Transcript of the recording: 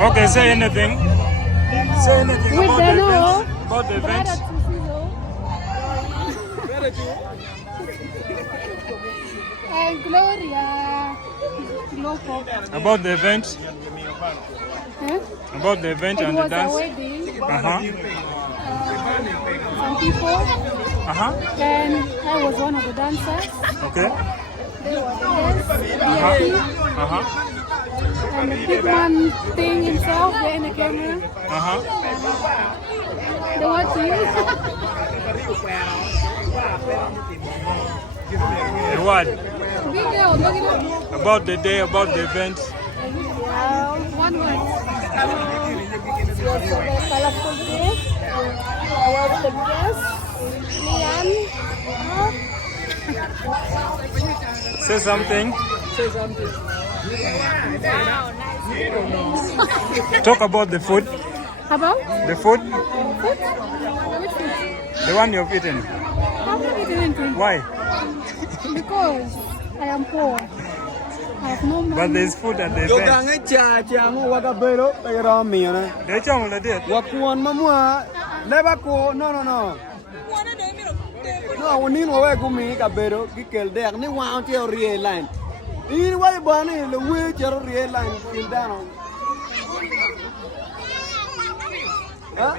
Okay, say anything. Say anything With about the the event. About the event. And Gloria. Loco. About the event. Huh? About the event It and the was a dance. wedding. Some Uh-huh. people. Uh-huh. And I was one of the dancers. Okay. They were the guests, Uh-huh. VIP. Uh-huh. And the big man thing himself behind the camera. Uh-huh. They want to use. The what? Video, look it up. About the day, about the event. One word. It was a very colorful day. I was the guest. Lian. Say something. Say something. Talk about the food. About? The food. Food? Which food? The one you've eaten. I've never eaten anything. Why? Because I am poor. I have no money. But there's food at the event. They tell me that. No, we need to go to Cabero, Gikel, there, no one to real line. In what bunny, the way to real line, kill down. Huh?